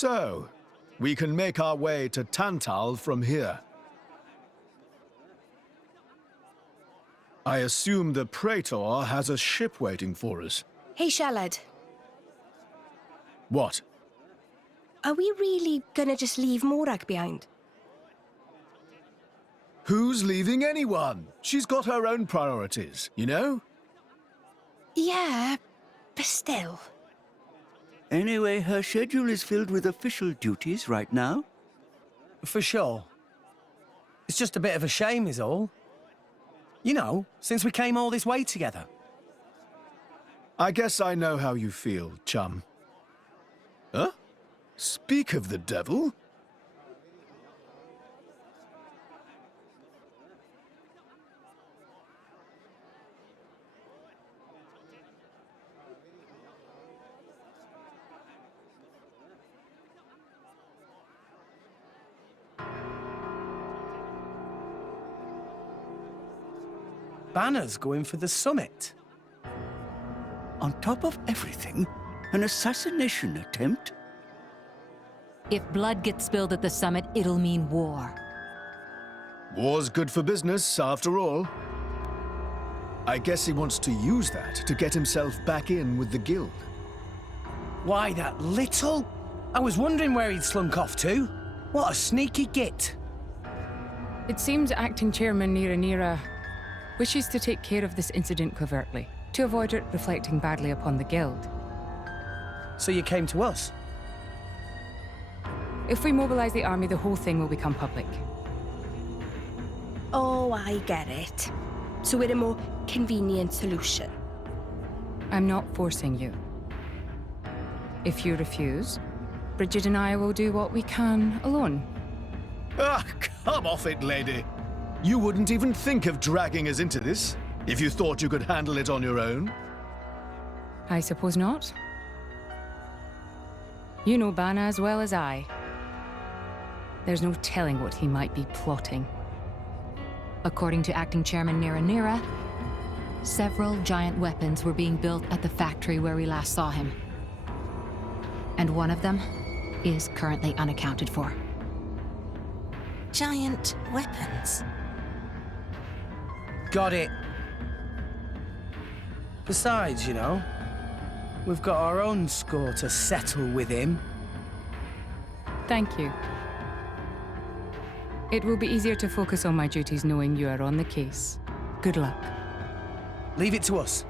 So, we can make our way to Tantal from here. I assume the Praetor has a ship waiting for us. Hey, Shalad. What? Are we really gonna just leave Morag behind? Who's leaving anyone? She's got her own priorities, you know? Yeah, but still. Anyway, her schedule is filled with official duties right now. For sure. It's just a bit of a shame is all. You know, since we came all this way together. I guess I know how you feel, chum. Huh? Speak of the devil? Banner's going for the summit. On top of everything, an assassination attempt? If blood gets spilled at the summit, it'll mean war. War's good for business, after all. I guess he wants to use that to get himself back in with the guild. Why, that little? I was wondering where he'd slunk off to. What a sneaky git. It seems Acting Chairman Nira wishes to take care of this incident covertly, to avoid it reflecting badly upon the guild. So you came to us? If we mobilize the army, the whole thing will become public. Oh, I get it. So we're a more convenient solution. I'm not forcing you. If you refuse, Bridget and I will do what we can alone. Ah, come off it, lady. You wouldn't even think of dragging us into this, if you thought you could handle it on your own. I suppose not. You know Bana as well as I. There's no telling what he might be plotting. According to Acting Chairman Nira, several giant weapons were being built at the factory where we last saw him. And one of them is currently unaccounted for. Giant weapons. Got it. Besides, you know, we've got our own score to settle with him. Thank you. It will be easier to focus on my duties knowing you are on the case. Good luck. Leave it to us.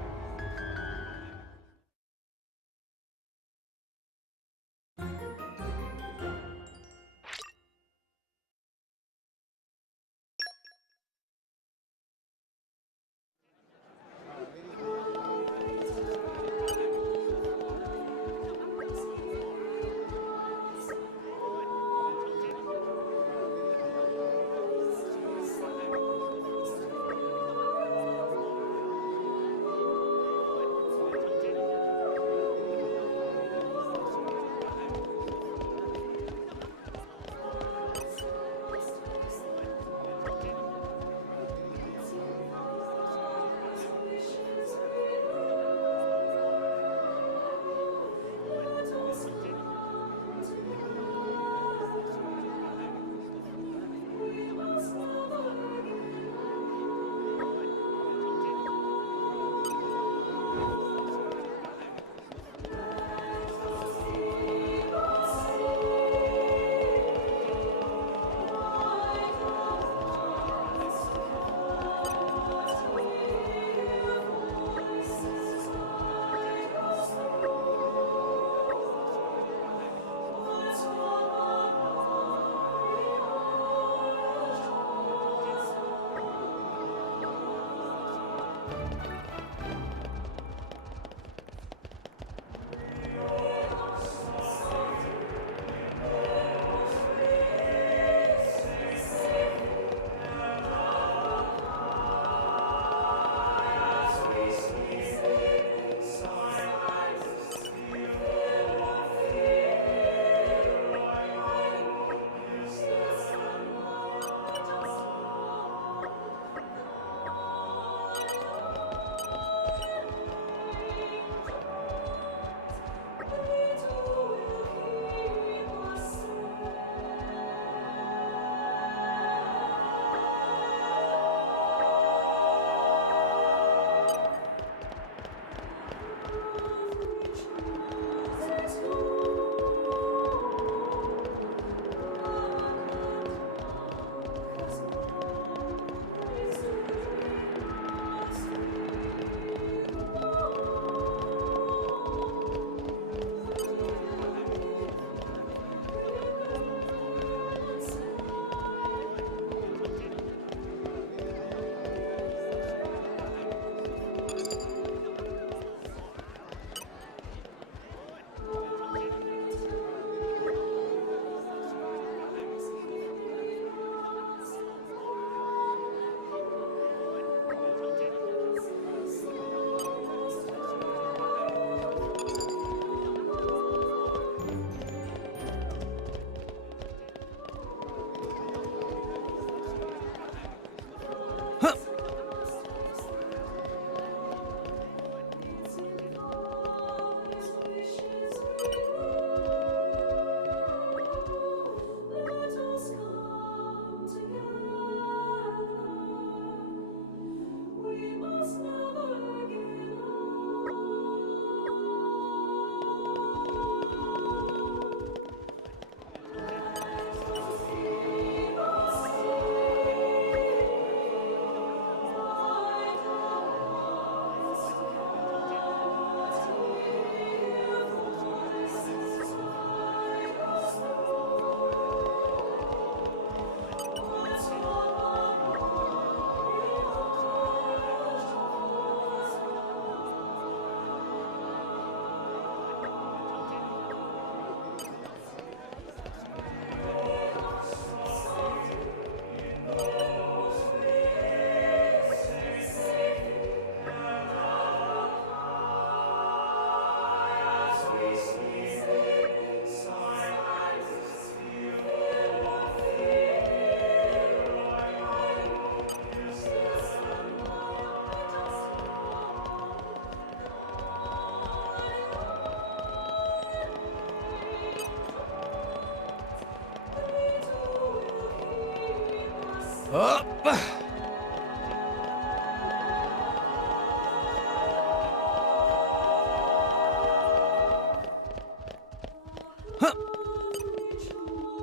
Up!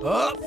Up!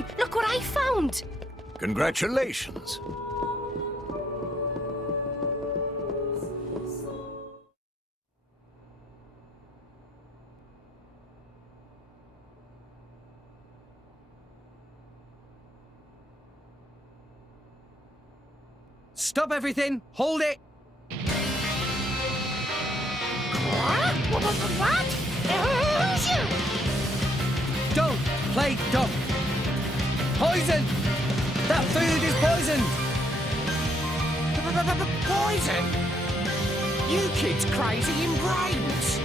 Hey, look what I found! Congratulations. Stop everything! Hold it! What? Don't play dumb! Poison! That food is poisoned! Poison? You kids crazy in brains.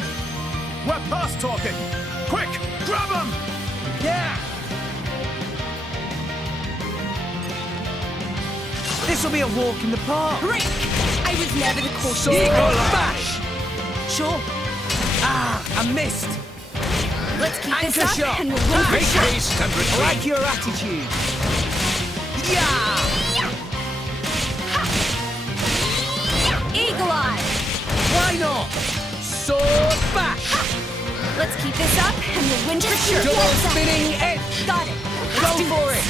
We're past talking! Quick, grab him! Yeah! This'll be a walk in the park! Rick! I was never the cautious Sword friend. bash! Sure. Ah, I missed! Let's keep this Anchor up shot! and we'll win for Make sure. haste and I retreat. like your attitude! Yeah! Eagle Eye! Why not? Sword bash! Let's keep this up and we'll win for sure. Double spinning edge! Got it. Go for it!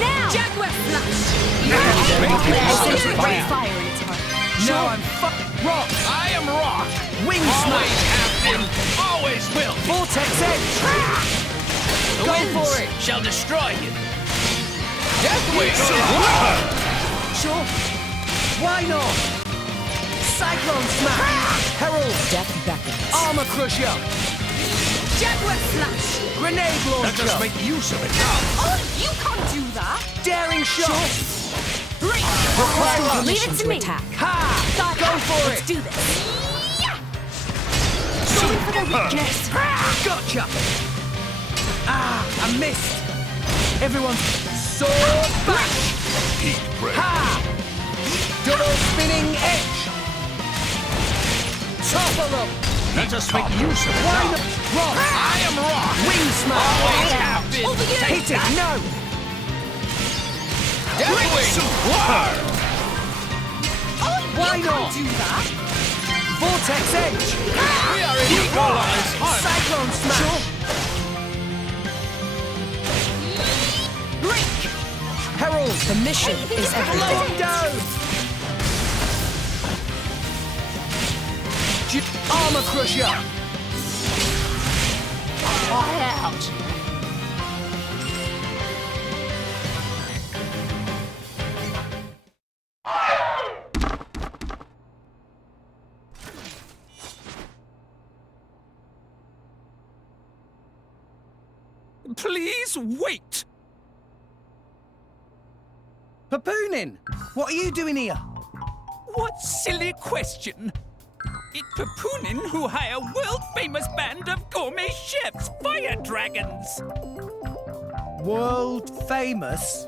Now! Jaguar flash! There's Retreat. great fire in its heart. No, I'm rock! I am Rock. Wing Always smash! have been, always will. Vortex edge! The Go winds for it! shall destroy you. Deathwing. Sure. Why not? Cyclone smash! Herald! Death beckons. Armor crusher! Jaguar flash! Grenade Let us launcher! make use of it now. Oh, you can't do that! Daring shot! Require leave it to me. Ha! Got Go it. for Let's it! do this. Going for their weakness. Gotcha! Ah, I missed! Everyone, sword bash! Heat break. Ha! Double spinning edge! Topple them! Let us make use of it Why now. not? Rock! I am Rock. Wing smash! Always have been. Over you. Hit it! No! Deathwing. Why You not? can't do that. Vortex edge! We are in equalized harmony. Cyclone smash! Break. Herald! The mission Hey, is this is Blow everything. down! Armor crusher! Out. Please wait. Papoonin! What are you doing here? What silly question. It's Papoonin who hire world-famous band of gourmet chefs, fire dragons. World famous?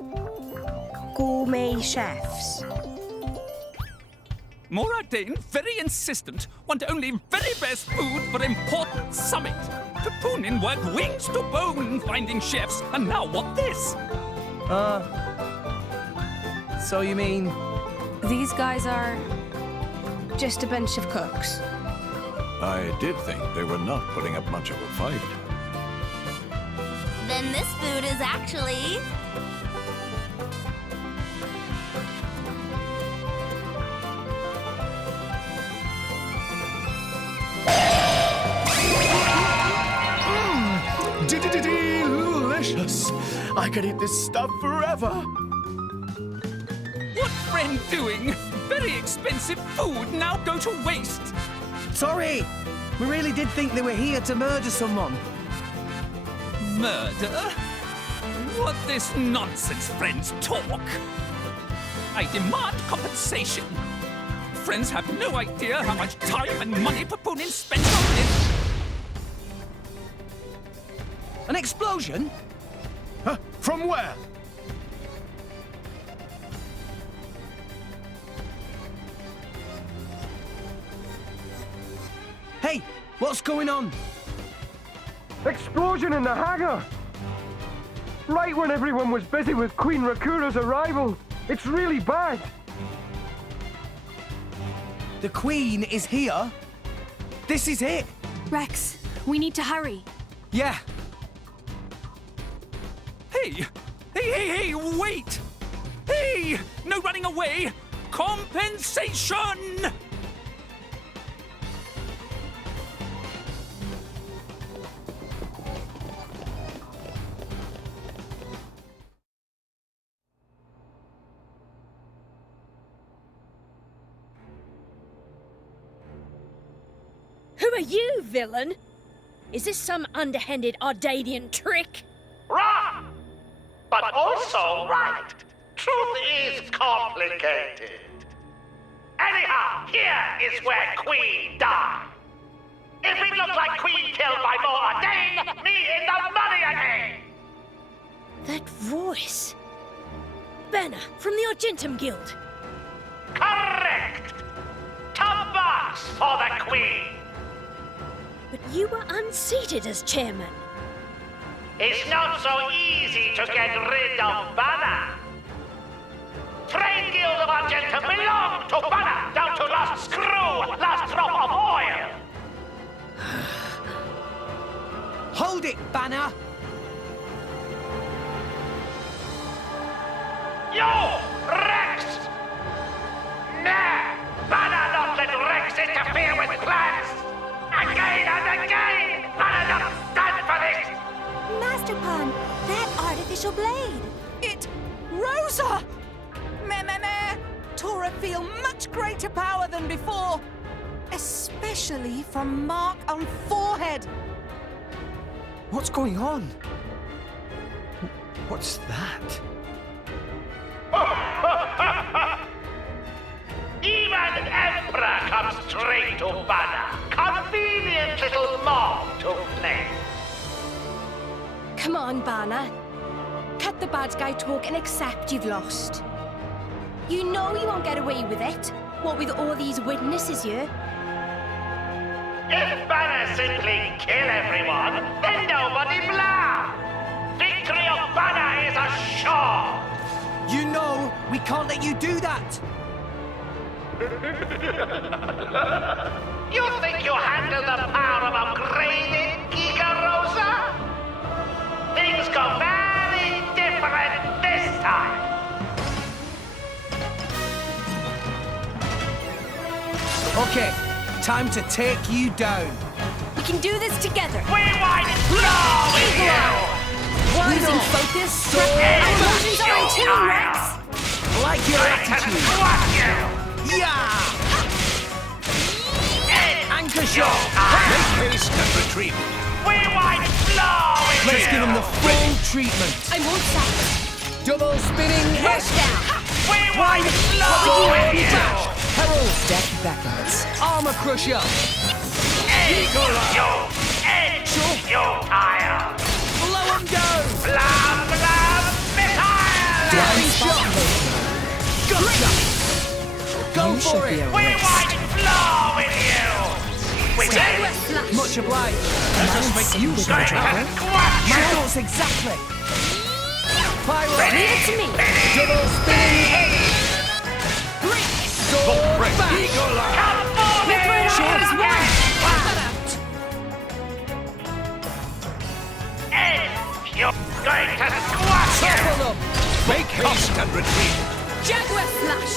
Gourmet chefs. Moradane, very insistent, want only very best food for important summit. Papoonin work wings to bone finding chefs, and now what this? So you mean... These guys are just a bunch of cooks. I did think they were not putting up much of a fight. Then this food is actually... Delicious! I could eat this stuff forever! What friend doing? Very expensive food now go to waste. Sorry! We really did think they were here to murder someone. Murder? What this nonsense friends talk? I demand compensation. Friends have no idea how much time and money Papoonin spent on this. An explosion? Huh? From where? Hey, what's going on? Explosion in the hangar! Right when everyone was busy with Queen Rakura's arrival. It's really bad. The Queen is here? This is it? Rex, we need to hurry. Yeah. Hey, Hey, wait! Hey, no running away! Compensation! Who are you, villain? Is this some underhanded Ardanian trick? Wrong! But also right. Truth is complicated. Anyhow, here is where Queen died. If it looks like Queen killed by more Ardane, me in the money again! That voice. Banner from the Argentum Guild. Correct! Top box for the Queen! But you were unseated as chairman. It's not so easy to get rid of Banner. Trade Guild of Argentum belong to Banner, down to last screw, last drop of oil. Hold it, Banner! You, Rex! Nah, Banner not let Rex interfere with plans. Again and again, Banner not stand for this. Master Pun, that artificial blade. It... Rosa! Meh. Tora feel much greater power than before. Especially from mark on forehead. What's going on? What's that? Even Emperor comes straight to Banner. Convenient little mob to play. Come on, Banner. Cut the bad guy talk and accept you've lost. You know you won't get away with it. What with all these witnesses here? If Banner simply kill everyone, then nobody blah. Victory of Banner is assured. You know we can't let you do that! You think you handle the power of upgraded, Giga Rosa? Things go very different this time. Okay, time to take you down. We can do this together. We might blow with you! Losing focus? Our emotions are in tune, Rex! Like your attitude. Yeah! Anchor shot! Make haste and retreat. We might blow with Let's you! give him the full treatment. I won't stop. Double spinning head. Rush down. We might blow with you! Herald deck beckons. Armor crusher. You tire! Blow him down. Blah, blah, missile! Daring shot. Gotcha. Go for it. We might blow with you! With it! Much obliged. Let us make use of it. My thoughts exactly. Pyra. Leave it to me. Double spinning head. Sword back. Short as one. You're going to squash you! Topple them. Make haste and retreat. Jaguar flash.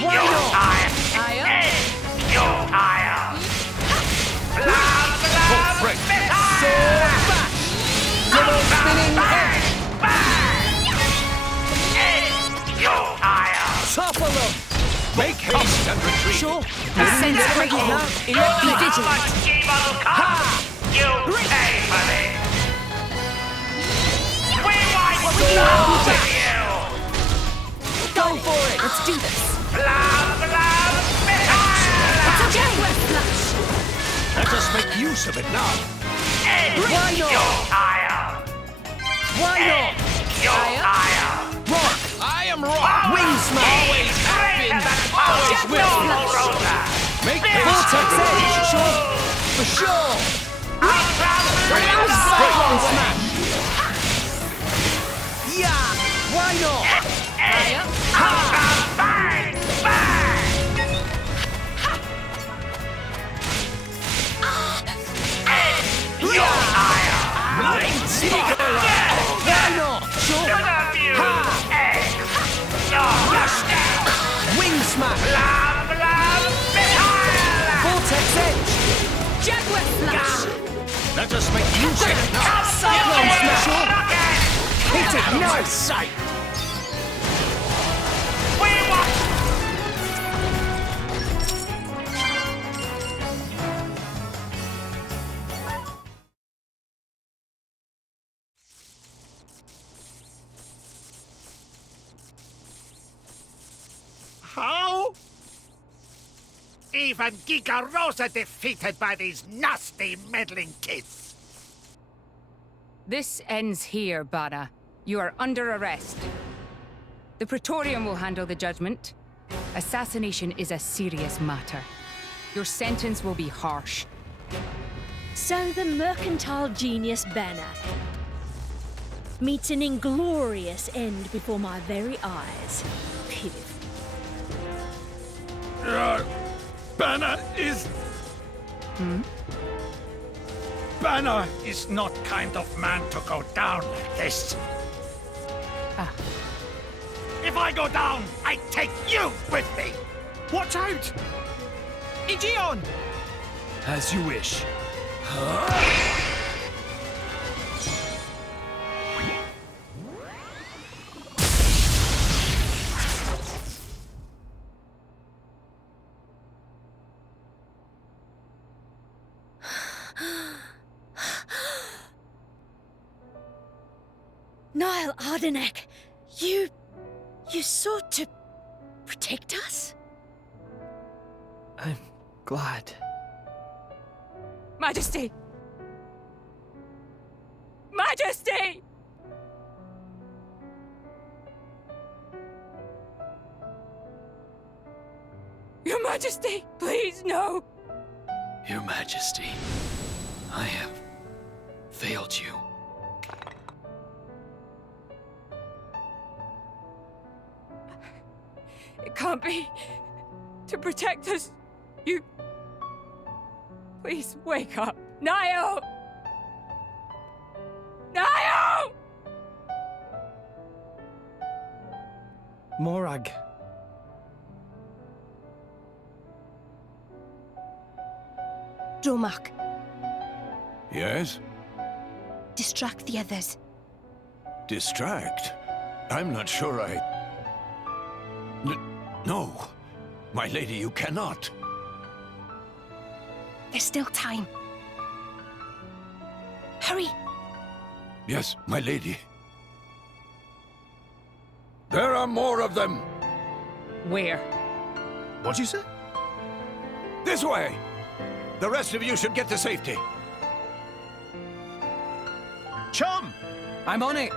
Why not? Higher. You tire! Blah, blah, break. Sword back. Double spinning head. You tire! Topple them. Make haste and retreat. Sure. Sense critical. Be vigilant. Ha! You pay for this! We might blow with you! Go for it. Let's do this. Blah, blah, missile! It's a Jaguar flash. Let us make use of it now. Why not? You tire! Why not? You tire! Rock. I am wrong. Wing smash. Always have been. Always will, Rosa! Make haste and Vortex retreat. edge. Sure. For sure. Ultra Cyclone smash. Yeah. Why not? bang! Bang! You tire! Why not? smash! Blam, blam, missile! Vortex edge! Jaguar flash! Let us make use of it! Cyclone smash! Hit it! Nice! Sight! We want... How? Even Giga Rosa defeated by these nasty meddling kids. This ends here, Bana. You are under arrest. The Praetorium will handle the judgment. Assassination is a serious matter. Your sentence will be harsh. So the mercantile genius Banner meets an inglorious end before my very eyes. Pitiful. Banner is... Banner is not kind of man to go down like this. Ah. If I go down, I take you with me. Watch out! Igion! As you wish. Niall Ardenek, you sought to protect us? I'm glad. Majesty! Majesty! Your Majesty, please, no! Your Majesty, I have failed you. It can't be. To protect us, you... Please wake up. Niall! Niall! Morag. Dromark, Yes? distract the others. Distract? I'm not sure No. My lady, you cannot. There's still time. Hurry! Yes, my lady. There are more of them! Where? What'd you say? This way! The rest of you should get to safety. Chum! I'm on it!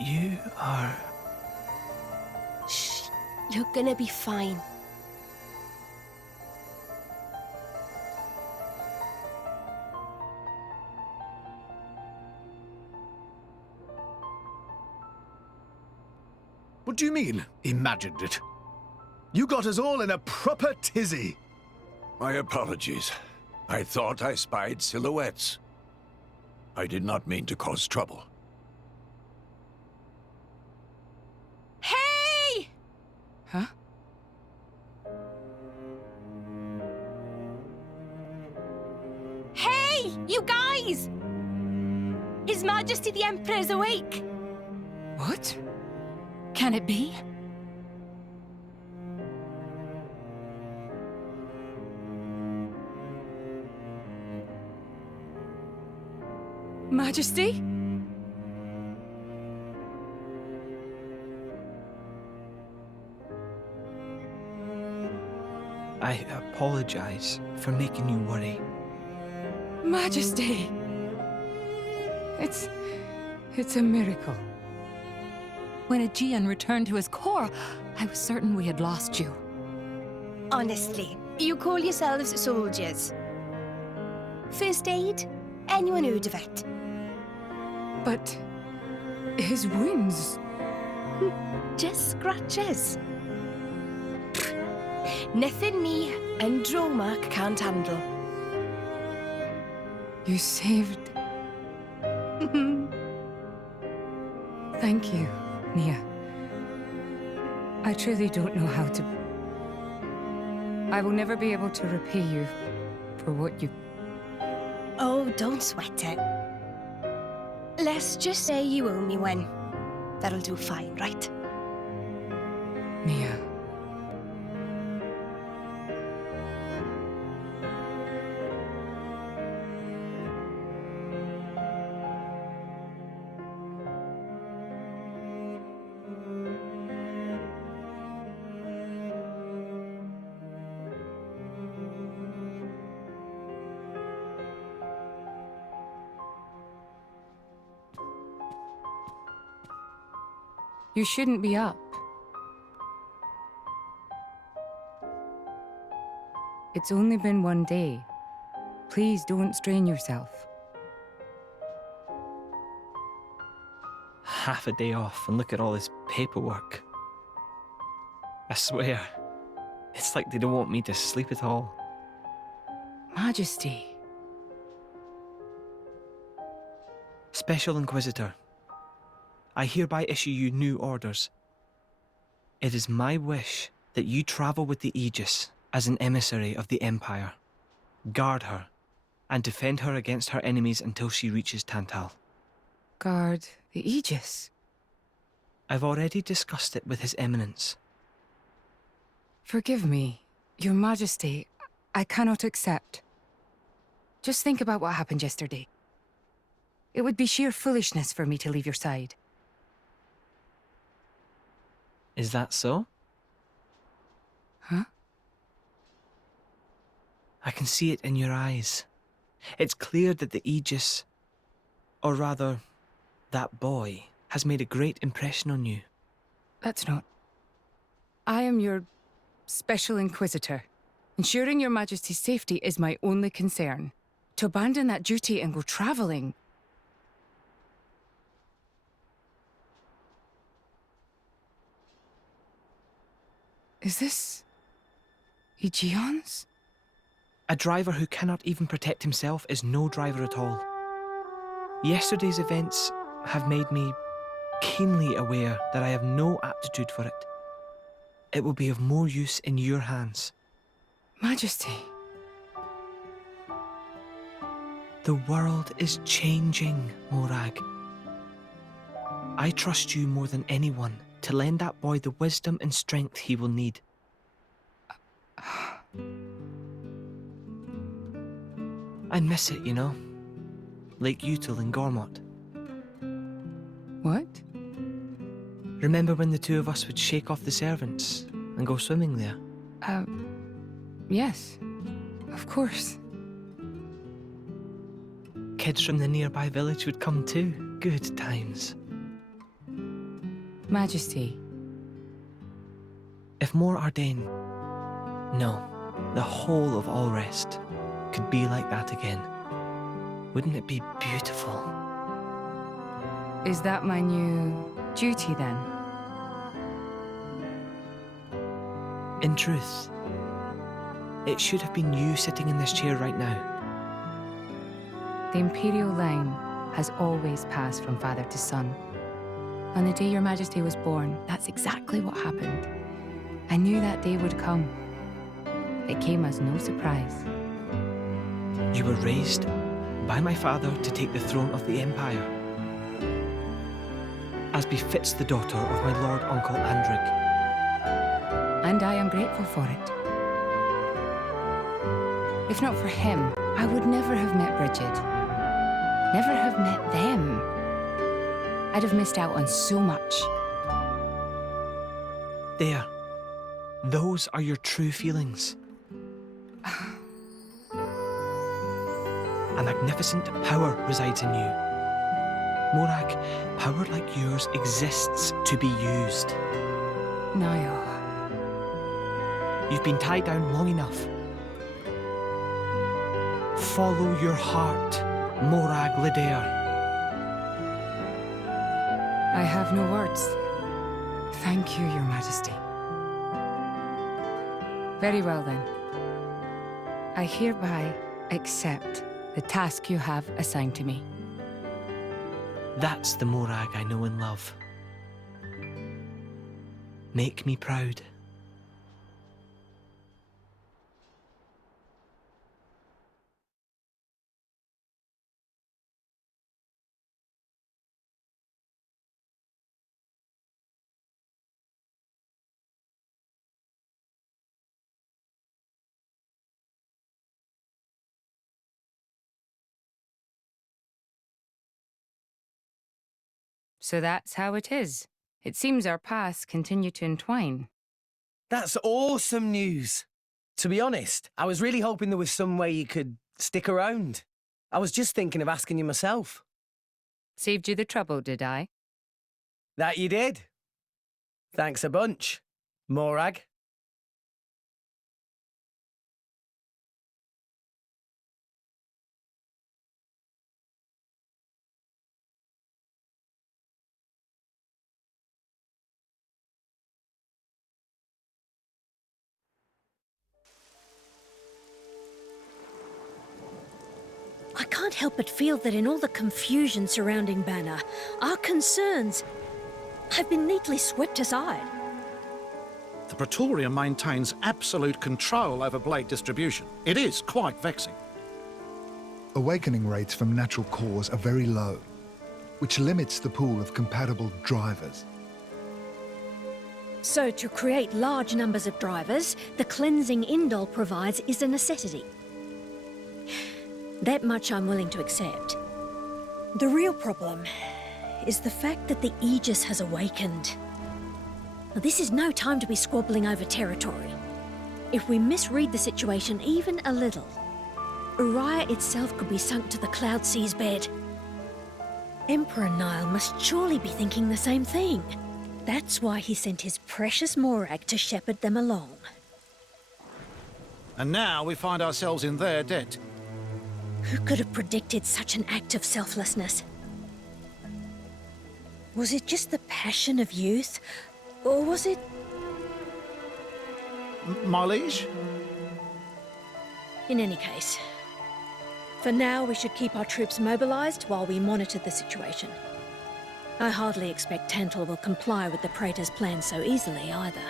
You are... Shh. You're gonna be fine. What do you mean, imagined it? You got us all in a proper tizzy. My apologies. I thought I spied silhouettes. I did not mean to cause trouble. Hey! Huh? Hey, you guys! His Majesty the Emperor's awake. What? Can it be? Majesty? I apologize for making you worry. Majesty! It's a miracle. When Aegean returned to his core, I was certain we had lost you. Honestly, you call yourselves soldiers. First aid? Anyone heard of it? But his wounds... Just scratches. Nothing me and Dromark can't handle. You saved... Thank you, Nia. I truly don't know how to... I will never be able to repay you for what you... Oh, don't sweat it. Let's just say you owe me one. That'll do fine, right? Nia. You shouldn't be up. It's only been one day. Please don't strain yourself. Half a day off and look at all this paperwork. I swear, it's like they don't want me to sleep at all. Majesty. Special Inquisitor, I hereby issue you new orders. It is my wish that you travel with the Aegis as an emissary of the Empire. Guard her, and defend her against her enemies until she reaches Tantal. Guard the Aegis? I've already discussed it with His Eminence. Forgive me, Your Majesty. I cannot accept. Just think about what happened yesterday. It would be sheer foolishness for me to leave your side. Is that so? Huh? I can see it in your eyes. It's clear that the Aegis, or rather, that boy, has made a great impression on you. That's not... I am your Special Inquisitor. Ensuring Your Majesty's safety is my only concern. To abandon that duty and go traveling... Is this... Aegeon's? A driver who cannot even protect himself is no driver at all. Yesterday's events have made me keenly aware that I have no aptitude for it. It will be of more use in your hands. Majesty. The world is changing, Morag. I trust you more than anyone to lend that boy the wisdom and strength he will need. I miss it, you know. Lake Util and Gormott. What? Remember when the two of us would shake off the servants and go swimming there? Yes. Of course. Kids from the nearby village would come too. Good times. Majesty. If more Ardain... No, the whole of Alrest could be like that again. Wouldn't it be beautiful? Is that my new duty then? In truth, it should have been you sitting in this chair right now. The Imperial line has always passed from father to son. On the day Your Majesty was born, that's exactly what happened. I knew that day would come. It came as no surprise. You were raised by my father to take the throne of the Empire, as befits the daughter of my Lord Uncle Andric. And I am grateful for it. If not for him, I would never have met Bridget. never have met them, I'd have missed out on so much. There. Those are your true feelings. A magnificent power resides in you. Morag, power like yours exists to be used. Niall. You've been tied down long enough. Follow your heart, Morag Lidair. I have no words. Thank you, Your Majesty. Very well then. I hereby accept the task you have assigned to me. That's the Morag I know and love. Make me proud. So that's how it is. It seems our paths continue to entwine. That's awesome news. To be honest, I was really hoping there was some way you could stick around. I was just thinking of asking you myself. Saved you the trouble, did I? That you did. Thanks a bunch, Morag. I can't help but feel that in all the confusion surrounding Banner, our concerns have been neatly swept aside. The Praetorium maintains absolute control over blade distribution. It is quite vexing. Awakening rates from natural cores are very low, which limits the pool of compatible drivers. So to create large numbers of drivers, the cleansing Indol provides is a necessity. That much I'm willing to accept. The real problem is the fact that the Aegis has awakened. Now, this is no time to be squabbling over territory. If we misread the situation even a little, Uriah itself could be sunk to the Cloud Sea's bed. Emperor Nile must surely be thinking the same thing. That's why he sent his precious Morag to shepherd them along. And now we find ourselves in their debt. Who could have predicted such an act of selflessness? Was it just the passion of youth? Or was it... My liege? In any case, for now we should keep our troops mobilized while we monitor the situation. I hardly expect Tantal will comply with the Praetor's plan so easily either.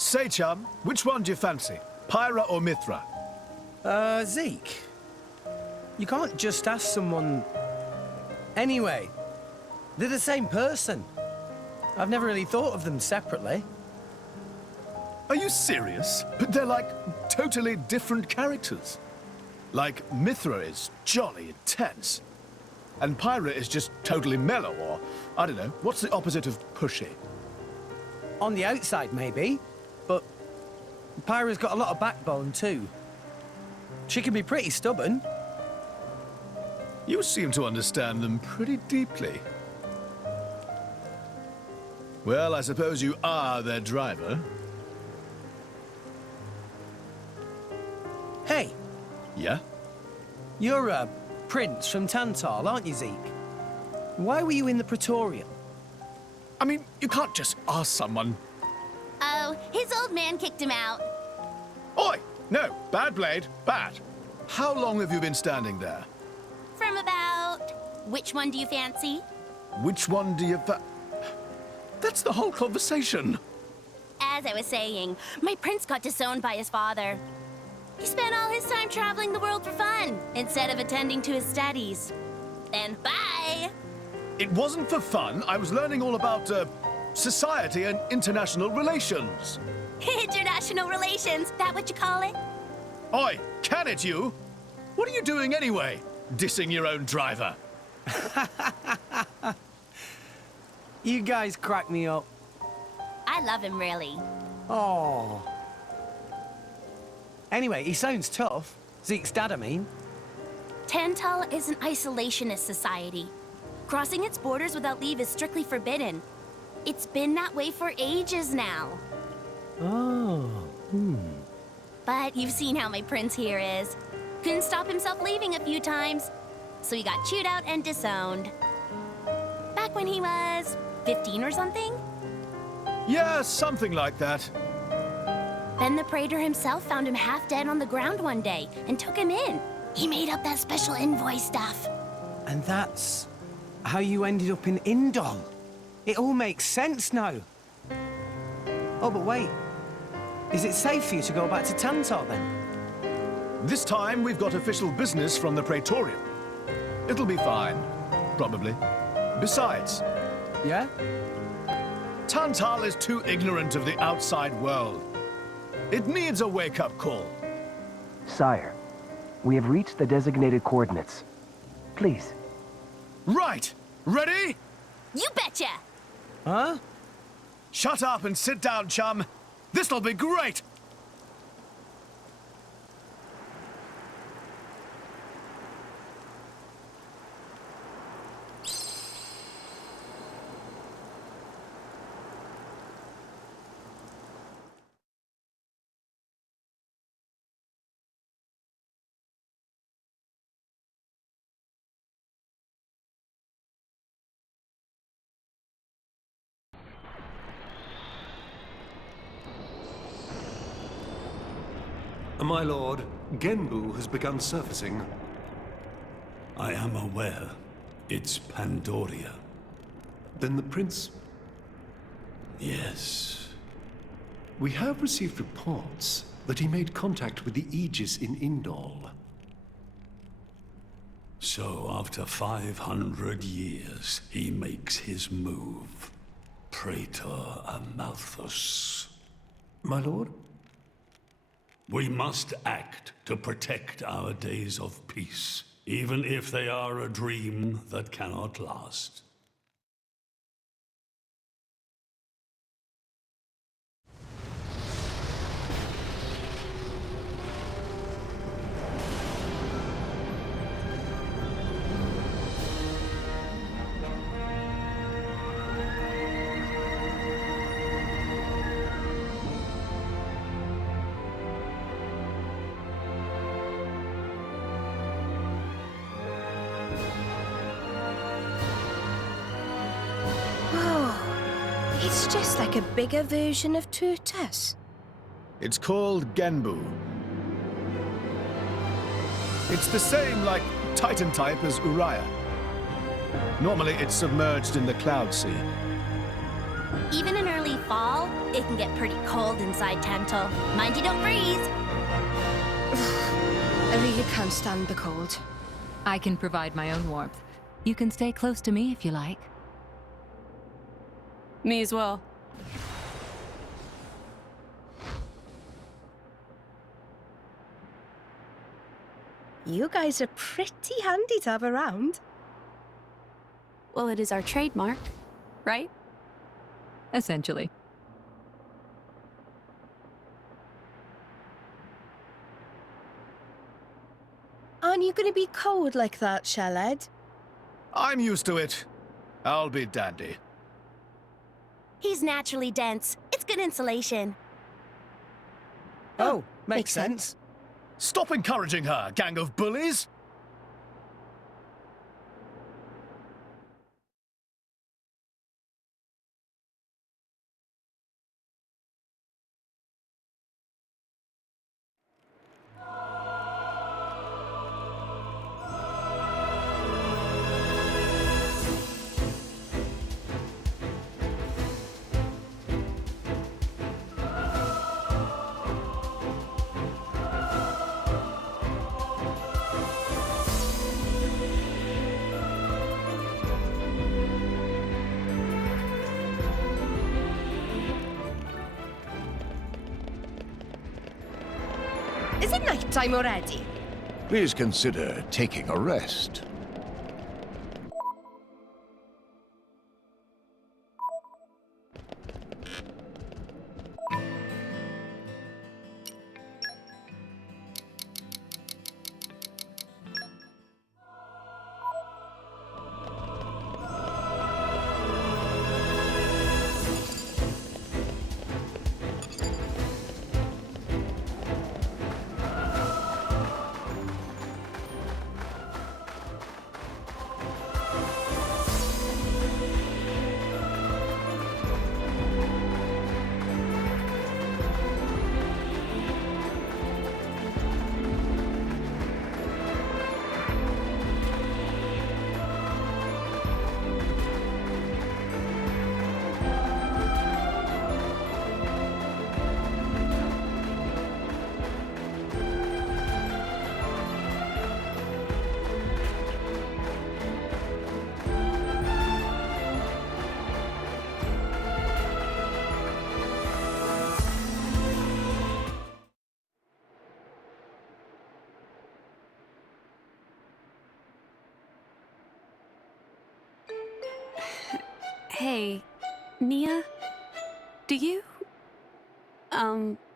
Say, chum, which one do you fancy? Pyra or Mithra? Zeke. You can't just ask someone... Anyway, they're the same person. I've never really thought of them separately. Are you serious? But they're like totally different characters. Like, Mithra is jolly intense. And Pyra is just totally mellow, or, I don't know, what's the opposite of pushy? On the outside, maybe. But Pyra's got a lot of backbone, too. She can be pretty stubborn. You seem to understand them pretty deeply. Well, I suppose you are their driver. Hey. Yeah? You're a prince from Tantal, aren't you, Zeke? Why were you in the Praetorium? I mean, you can't just ask someone. Oh, his old man kicked him out. Oi! No, bad blade, bad. How long have you been standing there? From about... Which one do you fancy? Which one do you That's the whole conversation. As I was saying, my prince got disowned by his father. He spent all his time traveling the world for fun, instead of attending to his studies. Then bye! It wasn't for fun. I was learning all about, society and international relations. International relations, that what you call it? Oi, can it you? What are you doing anyway? Dissing your own driver. You guys crack me up. I love him, really. Oh. Anyway, he sounds tough. Zeke's dad, I mean. Tantal is an isolationist society. Crossing its borders without leave is strictly forbidden. It's been that way for ages now. Oh. But you've seen how my prince here is. Couldn't stop himself leaving a few times, so he got chewed out and disowned. Back when he was 15 or something? Yeah, something like that. Then the Praetor himself found him half dead on the ground one day and took him in. He made up that special envoy stuff. And that's how you ended up in Indol. It all makes sense now. Oh, but wait. Is it safe for you to go back to Tantal, then? This time, we've got official business from the Praetorium. It'll be fine. Probably. Besides... Yeah? Tantal is too ignorant of the outside world. It needs a wake-up call. Sire, we have reached the designated coordinates. Please. Right! Ready? You betcha! Huh? Shut up and sit down, chum. This'll be great! My lord, Genbu has begun surfacing. I am aware. It's Pandoria. Then the prince... Yes. We have received reports that he made contact with the Aegis in Indol. So after 500 years, he makes his move. Praetor Amalthus. My lord? We must act to protect our days of peace, even if they are a dream that cannot last. It's just like a bigger version of Turtus. It's called Genbu. It's the same, like, Titan type as Uriah. Normally, it's submerged in the Cloud Sea. Even in early fall, it can get pretty cold inside Tantal. Mind you don't freeze! I really can't stand the cold. I can provide my own warmth. You can stay close to me if you like. Me as well. You guys are pretty handy to have around. Well, it is our trademark, right? Essentially. Aren't you going to be cold like that, Shellhead? I'm used to it. I'll be dandy. He's naturally dense. It's good insulation. Oh, makes sense. Stop encouraging her, gang of bullies! Is it night time already? Please consider taking a rest. Hey, Nia? Do you...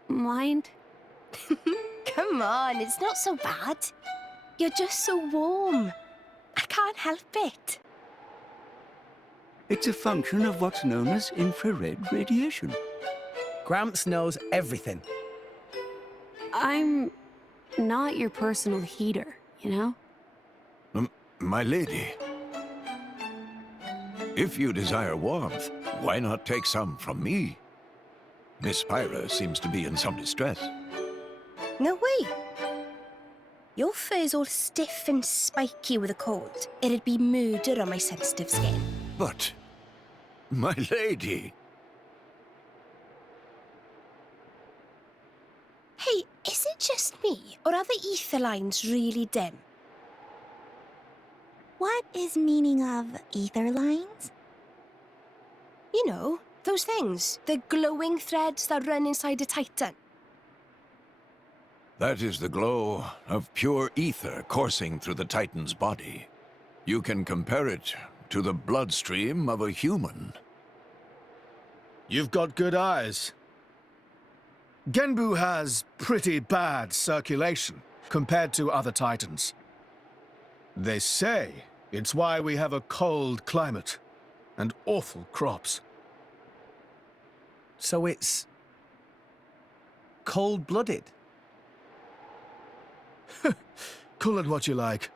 mind? Come on, it's not so bad. You're just so warm. I can't help it. It's a function of what's known as infrared radiation. Gramps knows everything. I'm not your personal heater, you know? My lady. If you desire warmth, why not take some from me? Miss Pyra seems to be in some distress. No way. Your fur's all stiff and spiky with a cold. It'd be murder on my sensitive skin. But, my lady... Hey, is it just me, or are the ether lines really dim? What is meaning of ether lines? You know, those things. The glowing threads that run inside a titan. That is the glow of pure ether coursing through the Titan's body. You can compare it to the bloodstream of a human. You've got good eyes. Genbu has pretty bad circulation compared to other Titans. They say it's why we have a cold climate and awful crops. So it's... cold-blooded? Call it what you like.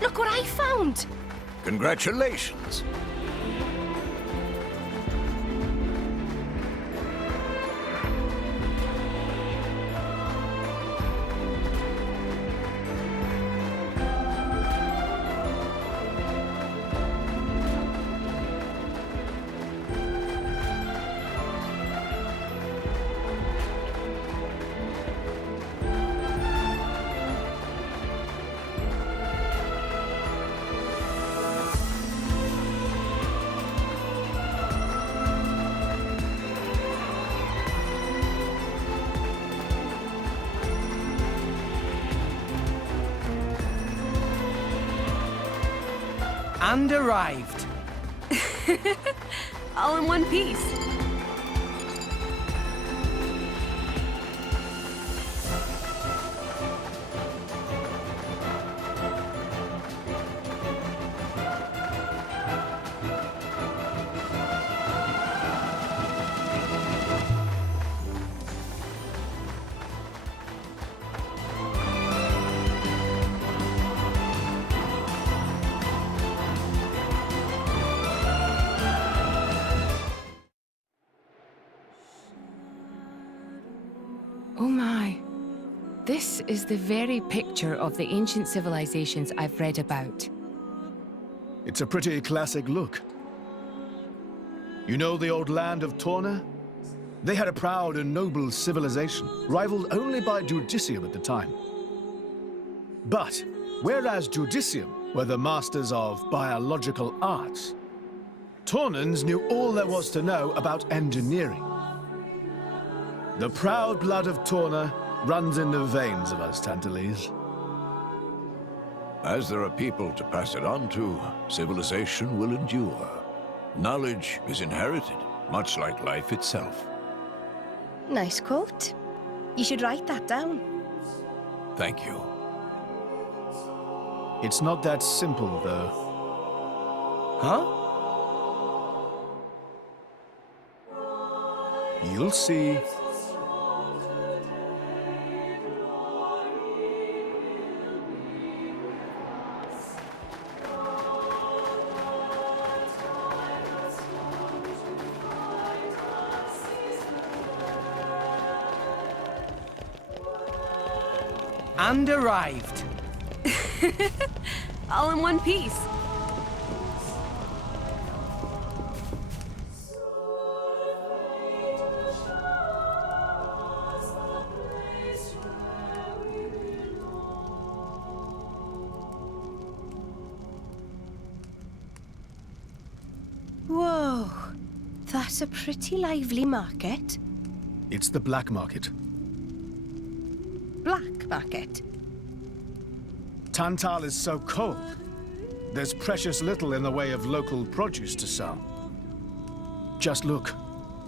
Look what I found! Congratulations. And arrived. All in one piece. Oh my. This is the very picture of the ancient civilizations I've read about. It's a pretty classic look. You know the old land of Torna? They had a proud and noble civilization, rivaled only by Judicium at the time. But, whereas Judicium were the masters of biological arts, Tornans knew all there was to know about engineering. The proud blood of Torna runs in the veins of us Tantalese. As there are people to pass it on to, civilization will endure. Knowledge is inherited, much like life itself. Nice quote. You should write that down. Thank you. It's not that simple, though. Huh? You'll see. And arrived. All in one piece. Whoa, that's a pretty lively market. It's the black market. Black market? Tantal is so cold. There's precious little in the way of local produce to sell. Just look.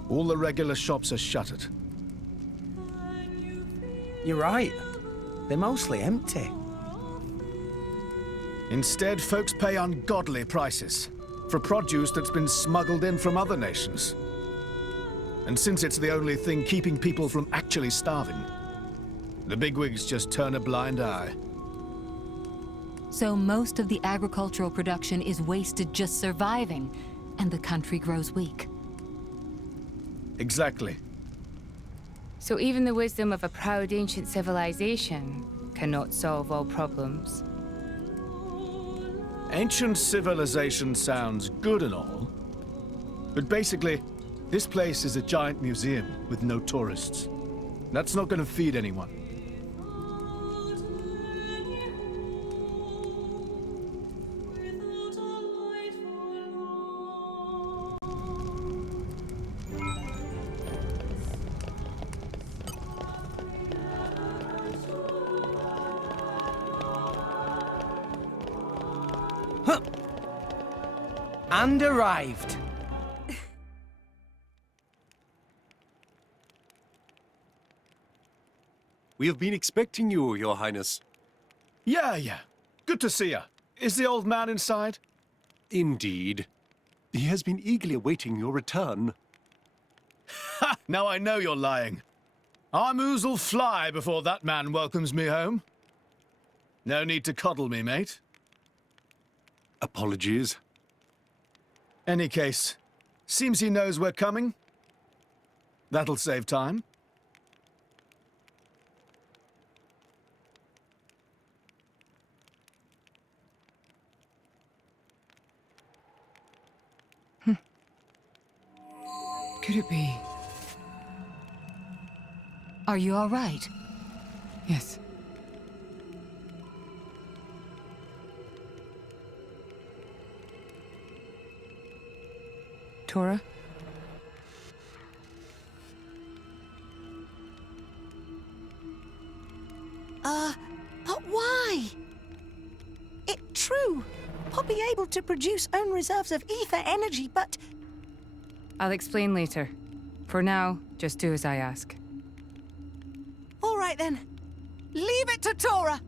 All the regular shops are shuttered. You're right. They're mostly empty. Instead, folks pay ungodly prices for produce that's been smuggled in from other nations. And since it's the only thing keeping people from actually starving, the bigwigs just turn a blind eye. So most of the agricultural production is wasted just surviving, and the country grows weak. Exactly. So even the wisdom of a proud ancient civilization cannot solve all problems. Ancient civilization sounds good and all, but basically, this place is a giant museum with no tourists. That's not gonna feed anyone. And arrived. We have been expecting you, Your Highness. Yeah. Good to see ya. Is the old man inside? Indeed. He has been eagerly awaiting your return. Ha! Now I know you're lying. Our moos'll fly before that man welcomes me home. No need to coddle me, mate. Apologies. Any case, seems he knows we're coming. That'll save time. Could it be? Are you all right? Yes. Tora? But why? It true. I'll be able to produce own reserves of ether energy, but... I'll explain later. For now, just do as I ask. All right then. Leave it to Tora!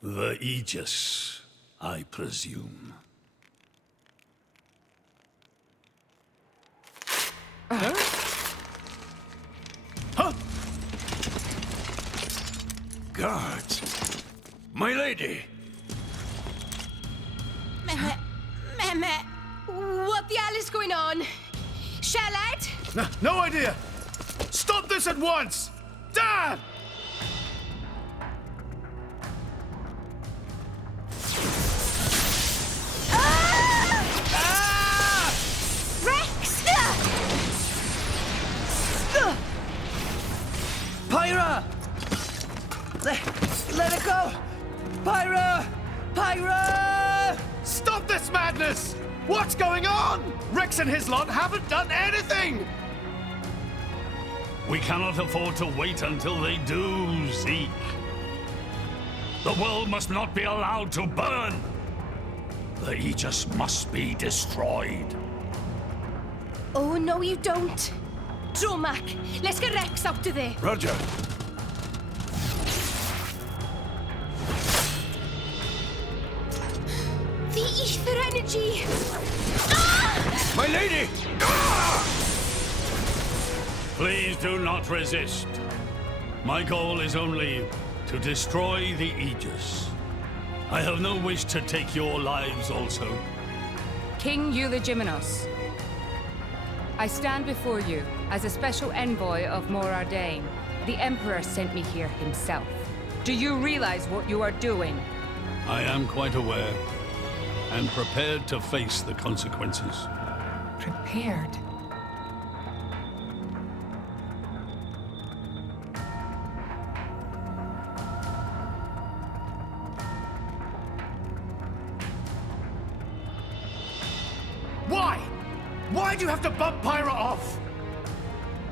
The Aegis, I presume. Huh? Guards! My lady! Mehmet, what the hell is going on? Shellhead? No idea! Stop this at once! Dad! Pyra! Let it go! Pyra! Pyra! Stop this madness! What's going on? Rex and his lot haven't done anything! We cannot afford to wait until they do, Zeke. The world must not be allowed to burn. The Aegis must be destroyed. Oh, no you don't. Dromac, let's get Rex out of there. Roger. The ether energy! My lady! Please do not resist. My goal is only to destroy the Aegis. I have no wish to take your lives also. King Eulogimenos, I stand before you as a special envoy of Morardain. The Emperor sent me here himself. Do you realize what you are doing? I am quite aware, and prepared to face the consequences. Prepared? Why? Why do you have to bump Pyra off?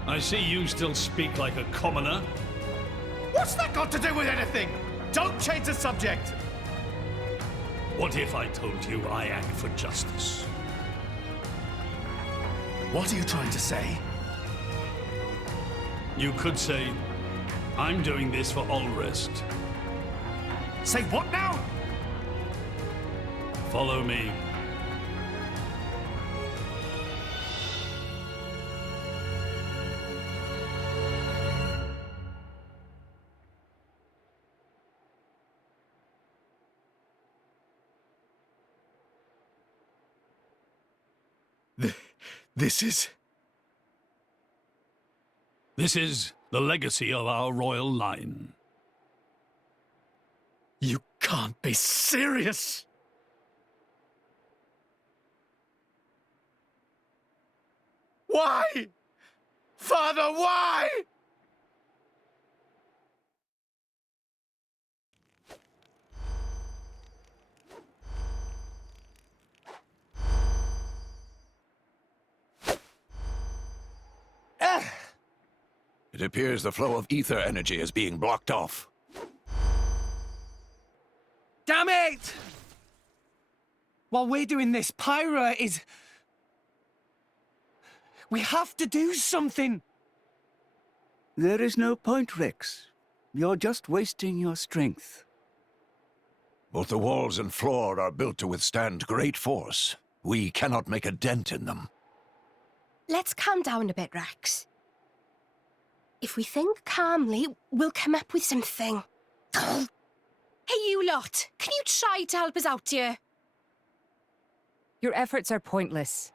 I see you still speak like a commoner. What's that got to do with anything? Don't change the subject. What if I told you I act for justice? What are you trying to say? You could say, I'm doing this for Alrest. Say what now? Follow me. This is the legacy of our royal line. You can't be serious! Why? Father, why? It appears the flow of ether energy is being blocked off. Damn it! While we're doing this, Pyra is... We have to do something! There is no point, Rex. You're just wasting your strength. Both the walls and floor are built to withstand great force. We cannot make a dent in them. Let's calm down a bit, Rex. If we think calmly, we'll come up with something. Hey, you lot! Can you try to help us out here? Your efforts are pointless.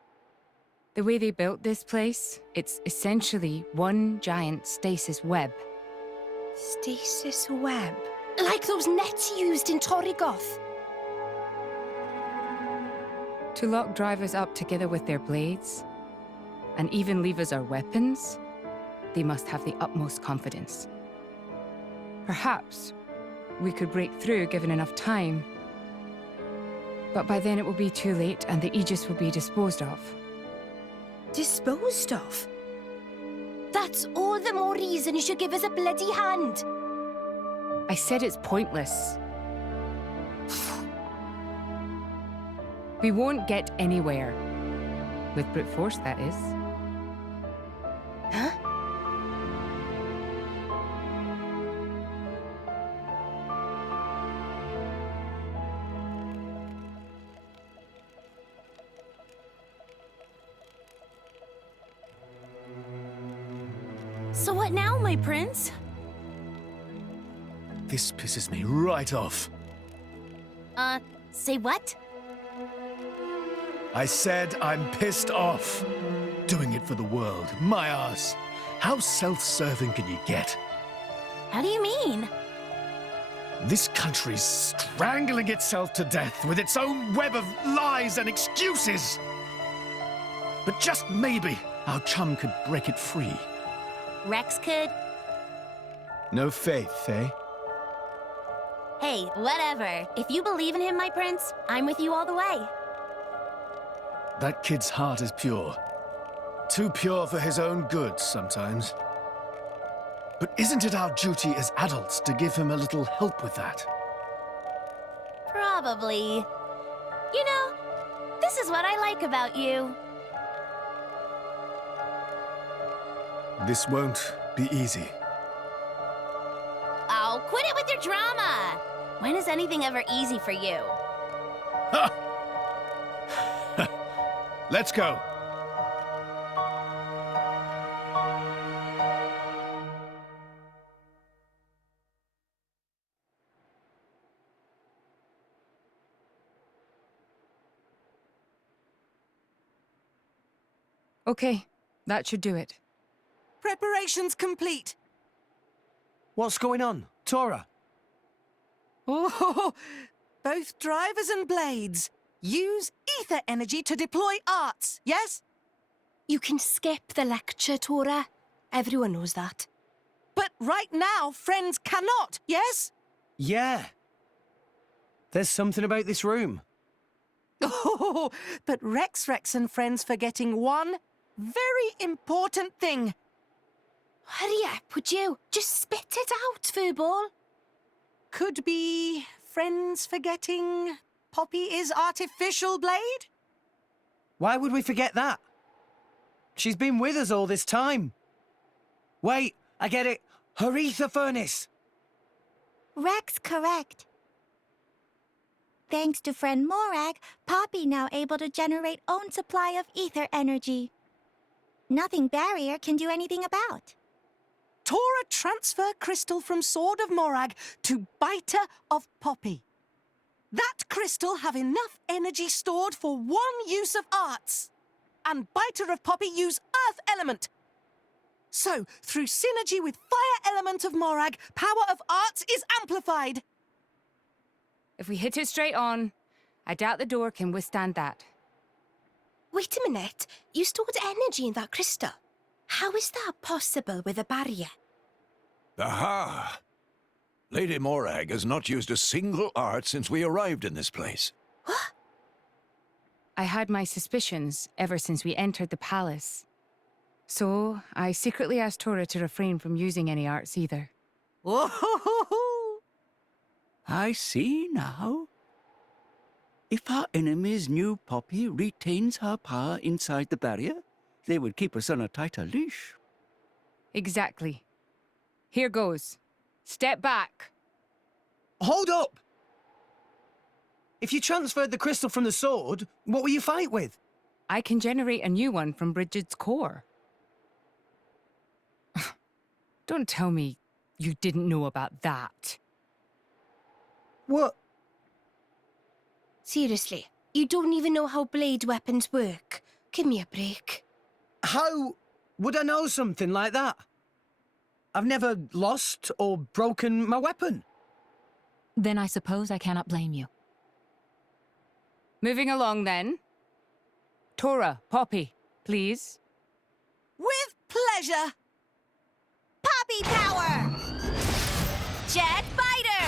The way they built this place, it's essentially one giant stasis web. Stasis web? Like those nets used in Torrigoth? To lock drivers up together with their blades, and even leave us our weapons, they must have the utmost confidence. Perhaps we could break through given enough time, but by then it will be too late and the Aegis will be disposed of. Disposed of? That's all the more reason you should give us a bloody hand. I said it's pointless. We won't get anywhere. With brute force, that is. Huh? So what now, my prince? This pisses me right off. Say what? I said I'm pissed off. Doing it for the world, my arse. How self-serving can you get? How do you mean? This country's strangling itself to death with its own web of lies and excuses. But just maybe our chum could break it free. Rex could? No faith, eh? Hey, whatever. If you believe in him, my prince, I'm with you all the way. That kid's heart is pure. Too pure for his own good sometimes. But isn't it our duty as adults to give him a little help with that? Probably. You know, this is what I like about you. This won't be easy. Oh, quit it with your drama! When is anything ever easy for you? Let's go. Okay, that should do it. Preparations complete. What's going on? Tora? Oh, both drivers and blades. Use ether energy to deploy arts, yes? You can skip the lecture, Tora. Everyone knows that. But right now, friends cannot, yes? Yeah. There's something about this room. Oh, but Rex and friends forgetting one very important thing. Hurry up, would you? Just spit it out, Furball. Could be friends forgetting Poppy is artificial blade? Why would we forget that? She's been with us all this time. Wait, I get it. Her ether furnace. Rex correct. Thanks to friend Morag, Poppy now able to generate own supply of ether energy. Nothing barrier can do anything about. Tora transfer crystal from Sword of Morag to Biter of Poppy. That crystal have enough energy stored for one use of arts. And Biter of Poppy use Earth Element. So, through synergy with Fire Element of Morag, power of arts is amplified. If we hit it straight on, I doubt the door can withstand that. Wait a minute. You stored energy in that crystal. How is that possible with a barrier? Aha! Lady Morag has not used a single art since we arrived in this place. What? I had my suspicions ever since we entered the palace. So, I secretly asked Tora to refrain from using any arts either. I see now. If our enemies knew Poppy retains her power inside the barrier, they would keep us on a tighter leash. Exactly. Here goes. Step back. Hold up! If you transferred the crystal from the sword, what will you fight with? I can generate a new one from Bridget's core. Don't tell me you didn't know about that. What? Seriously, you don't even know how blade weapons work. Give me a break. How would I know something like that? I've never lost or broken my weapon. Then I suppose I cannot blame you. Moving along then. Tora, Poppy, please. With pleasure. Poppy power! Jet fighter!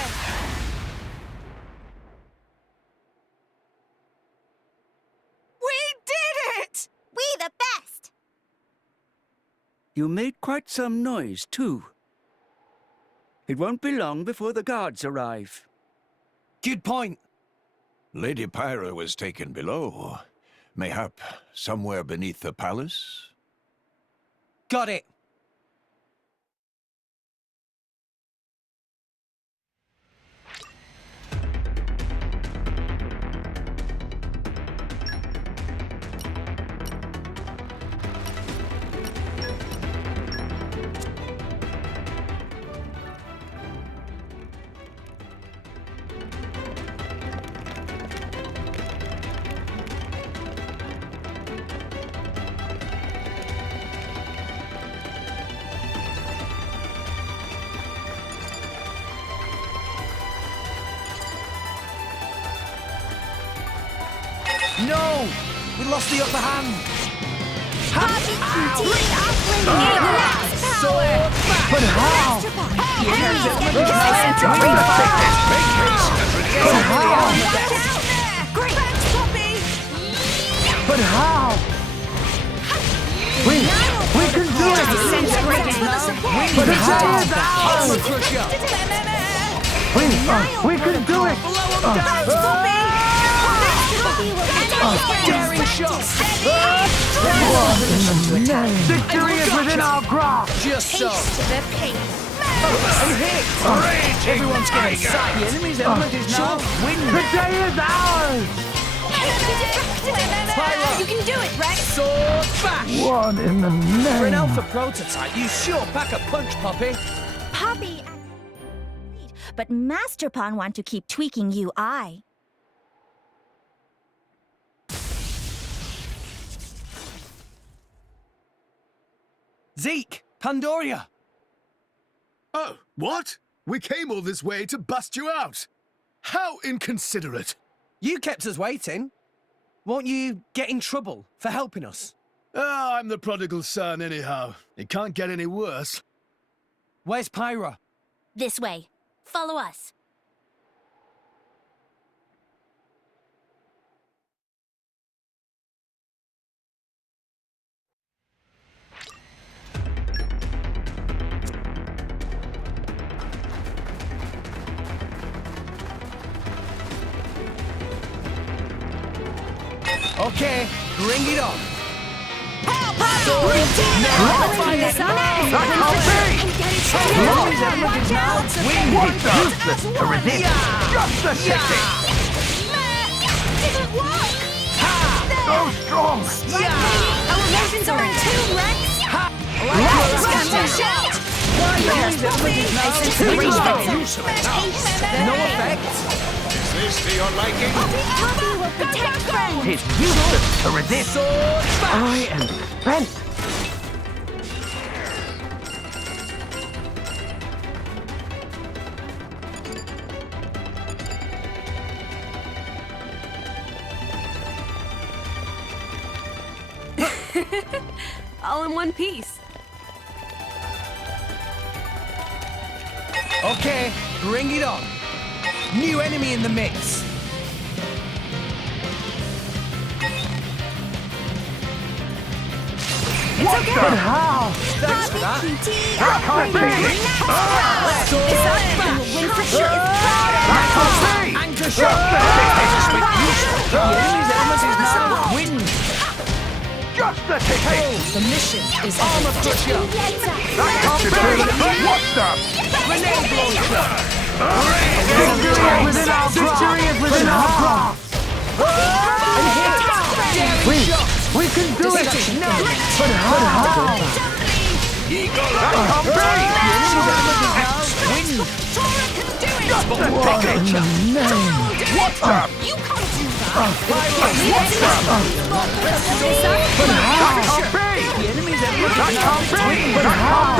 We did it! We the best! You made quite some noise, too. It won't be long before the guards arrive. Good point. Lady Pyra was taken below. Mayhap somewhere beneath the palace? Got it. No! We lost the upper hand! Poppy QT offering power! But how? Great thanks, Poppy! But how? We can do it! But how? We can do it! Daring shot! Victory is within our grasp! Just so. The pain. And hit! Everyone's getting excited. The enemy's element is now winning. The day is ours! Pyra, you can do it, Rex. Sword bash! One in the name. For an alpha prototype, you sure pack a punch, Poppy. Poppy, but Master Pawn want to keep tweaking UI. Zeke, Pandoria. Oh, what? We came all this way to bust you out. How inconsiderate. You kept us waiting. Won't you get in trouble for helping us? Ah, I'm the prodigal son anyhow. It can't get any worse. Where's Pyra? This way. Follow us. Okay, bring it on. Useless to resist. Just the shifting. Didn't work! So strong. Our motions are in tune, Rex. No effect. Is this to your liking? Poppy will protect friends! It's useless to resist. I am spent. All in one piece. Okay, bring it on. New enemy in the mix. What the? But how? Thanks for that. That can't be. This item will win for sure. That can't be. Anchor shot. The enemy's element is now wind. Just the ticket. The mission is armor crusher. That can't be. What's that? Grenade launcher. Victory is within our grasp. And hit. We can do it. But how? That can't be. Torna can do it! Just the ticket! What the? You can't do that! But how? The enemy's element is now weakened. But how?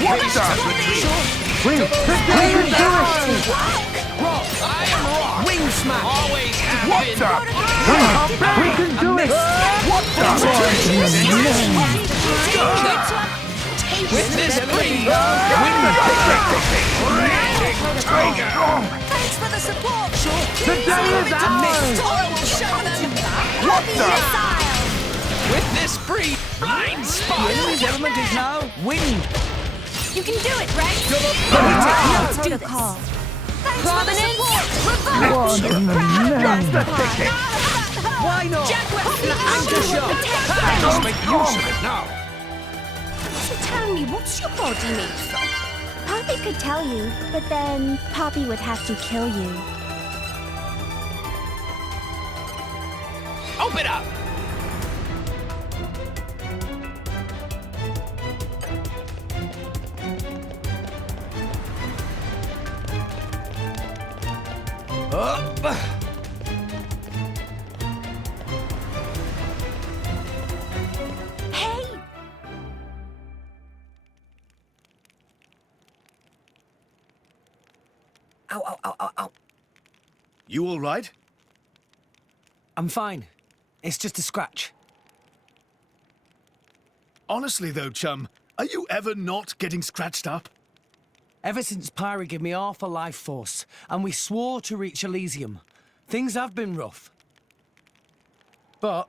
What the? Wait, Rock! I am Rock! Wing smash! Always have what been. the? We can do it! What the? With this free, Thanks for the support! The day is ours! Show them that! What the? with this free blind The spot. enemy's element is now wind. You can do it, right? Let's do this. Thanks for the support! What in the name? Why not? Anchor shot. Just make use of it now. So tell me, what's your body made from? Poppy could tell you, but then Poppy would have to kill you. Open up. Up. Hey! Ow, ow, ow, ow, ow. You all right? I'm fine. It's just a scratch. Honestly though, chum, are you ever not getting scratched up? Ever since Pyra gave me half a life force, and we swore to reach Elysium, things have been rough. But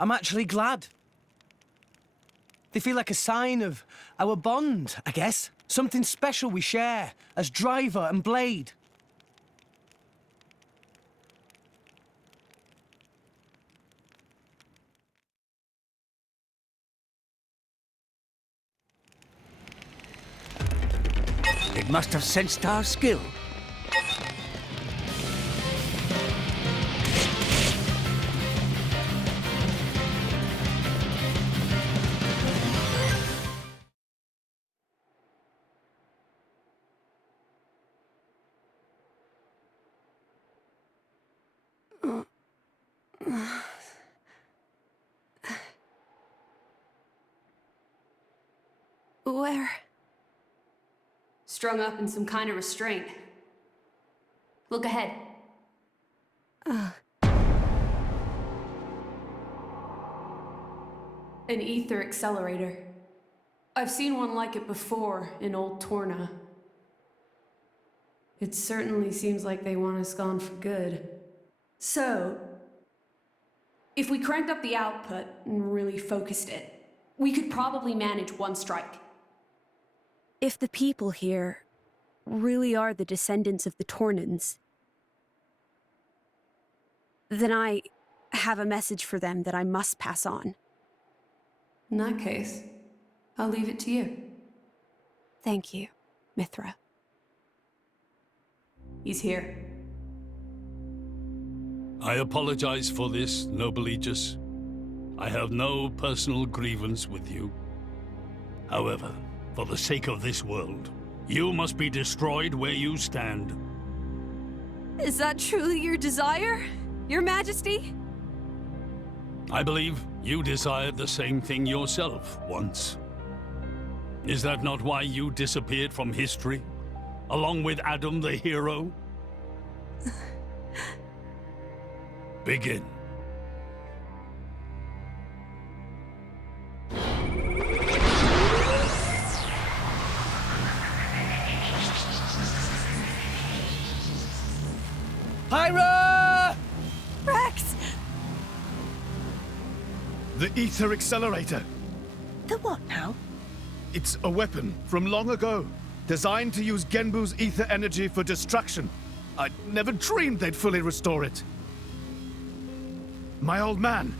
I'm actually glad. They feel like a sign of our bond, I guess. Something special we share as driver and blade. It must have sensed our skill. Where? Strung up in some kind of restraint. Look ahead. An ether accelerator. I've seen one like it before in old Torna. It certainly seems like they want us gone for good. So, if we cranked up the output and really focused it, we could probably manage one strike. If the people here really are the descendants of the Tornans, then I have a message for them that I must pass on. In that case, I'll leave it to you. Thank you, Mithra. He's here. I apologize for this, noble Aegis. I have no personal grievance with you. However, for the sake of this world, you must be destroyed where you stand. Is that truly your desire, Your Majesty? I believe you desired the same thing yourself once. Is that not why you disappeared from history, along with Adam the hero? Begin. Pyra! Rex! The ether accelerator. The what now? It's a weapon from long ago, designed to use Genbu's ether energy for destruction. I never dreamed they'd fully restore it. My old man,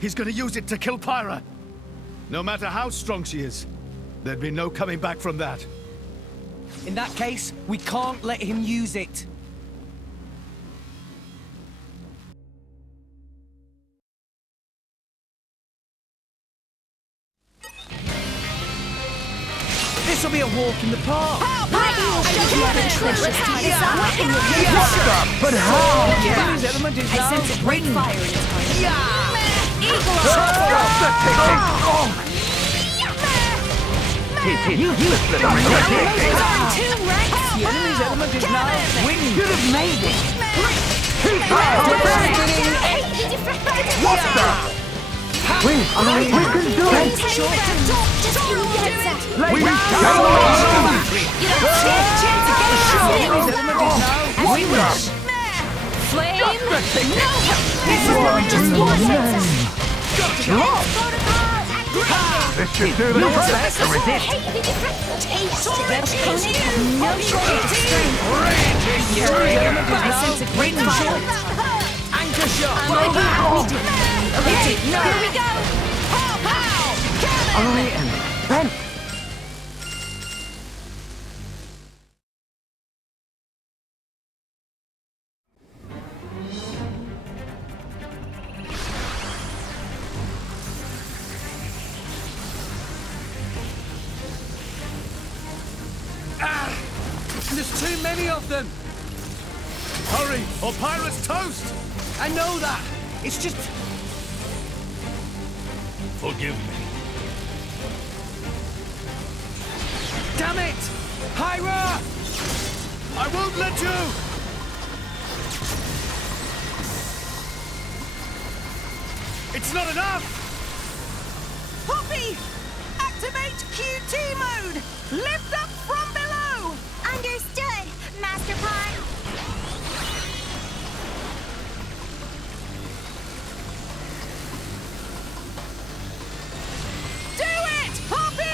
he's gonna use it to kill Pyra. No matter how strong she is, there'd be no coming back from that. In that case, we can't let him use it. This'll be a walk in the park. But how? Enemy's element is now sense a great fire in its heart. You useless! Two ranks. The enemy's element is now wind. Should have made it! What the? We can do it! Just you do it. We You don't stand a chance against us. Flame. No. This is not just one. This should do the trick to resist. Taste the opponent have no shortage of strength. I sense a great fire. Anchor shot. Okay, no. Here we go. I am bent. There's too many of them. Hurry, or Pyra's toast! I know that. It's just... Forgive me. Damn it! Pyra! I won't let you! It's not enough! Poppy! Activate QT mode! Lift up from below! Understood, Master Pawn. Do it, Poppy!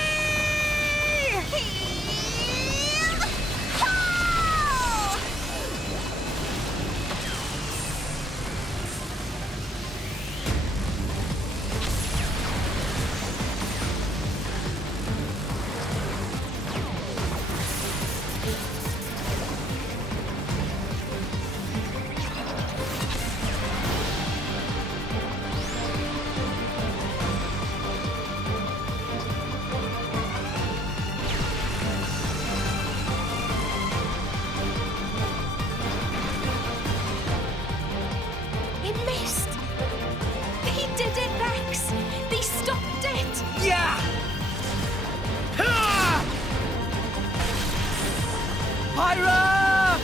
It missed. He did it, Rex. They stopped it. Yeah! Pyra!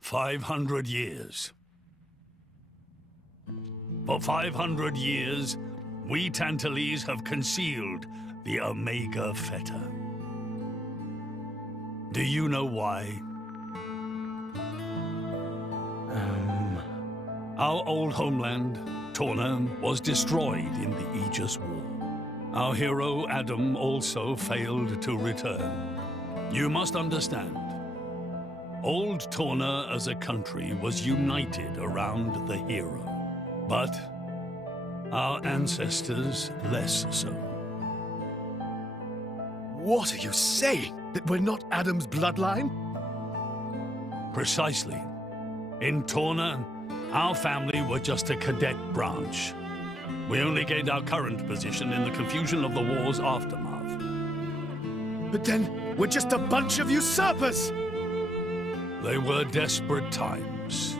500 years. For 500 years, we Tantalese have concealed the Omega Feta. Do you know why? Our old homeland, Torna, was destroyed in the Aegis War. Our hero, Adam, also failed to return. You must understand, old Torna as a country was united around the hero. But our ancestors less so. What are you saying? That we're not Adam's bloodline? Precisely. In Torna, our family were just a cadet branch. We only gained our current position in the confusion of the war's aftermath. But then, we're just a bunch of usurpers! They were desperate times.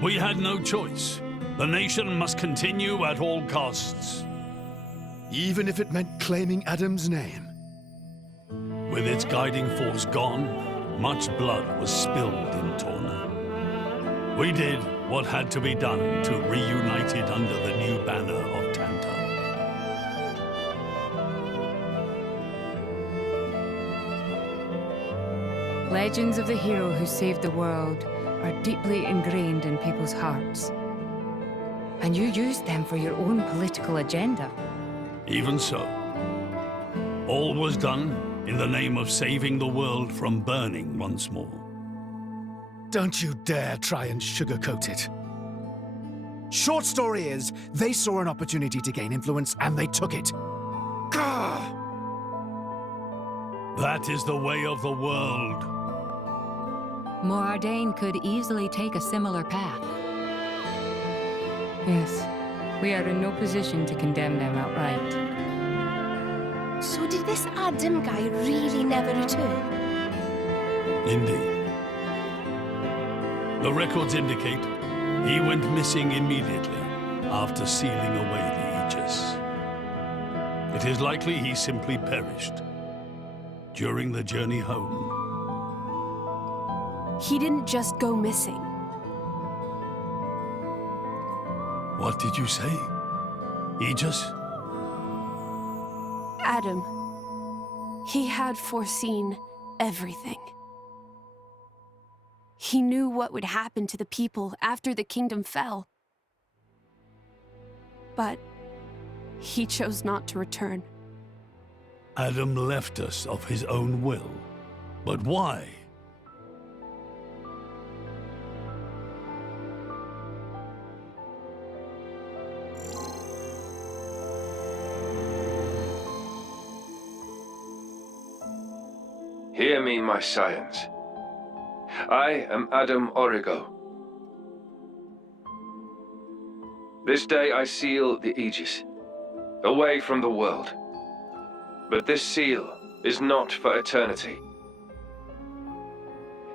We had no choice. The nation must continue at all costs. Even if it meant claiming Adam's name? With its guiding force gone, much blood was spilled in Torna. We did what had to be done to reunite it under the new banner of Tantal. Legends of the hero who saved the world are deeply ingrained in people's hearts. And you used them for your own political agenda. Even so, all was done in the name of saving the world from burning once more. Don't you dare try and sugarcoat it. Short story is, they saw an opportunity to gain influence and they took it. Gah! That is the way of the world. Morardain could easily take a similar path. Yes, we are in no position to condemn them outright. So did this Adam guy really never return? Indeed. The records indicate he went missing immediately after sealing away the Aegis. It is likely he simply perished during the journey home. He didn't just go missing. What did you say? Aegis? Adam. He had foreseen everything. He knew what would happen to the people after the kingdom fell. But he chose not to return. Adam left us of his own will. But why? Hear me, my scions. I am Adam Origo. This day I seal the Aegis, away from the world. But this seal is not for eternity.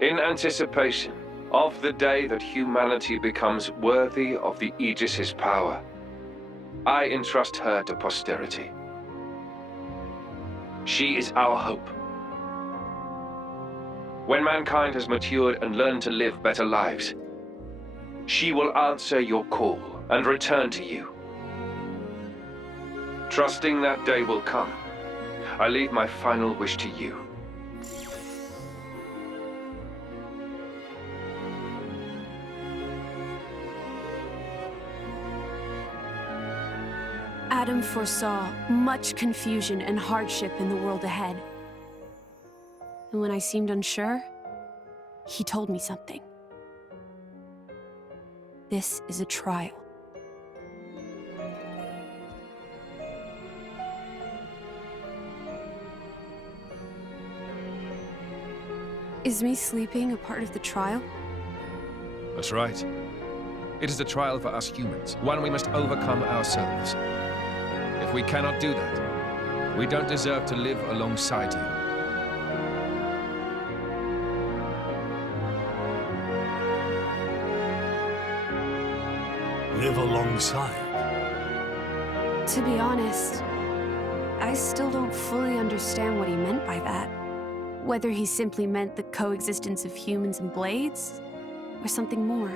In anticipation of the day that humanity becomes worthy of the Aegis's power, I entrust her to posterity. She is our hope. When mankind has matured and learned to live better lives, she will answer your call and return to you. Trusting that day will come, I leave my final wish to you. Adam foresaw much confusion and hardship in the world ahead. And when I seemed unsure, he told me something. This is a trial. Is me sleeping a part of the trial? That's right. It is a trial for us humans, one we must overcome ourselves. If we cannot do that, we don't deserve to live alongside you. Live alongside? To be honest, I still don't fully understand what he meant by that. Whether he simply meant the coexistence of humans and blades, or something more.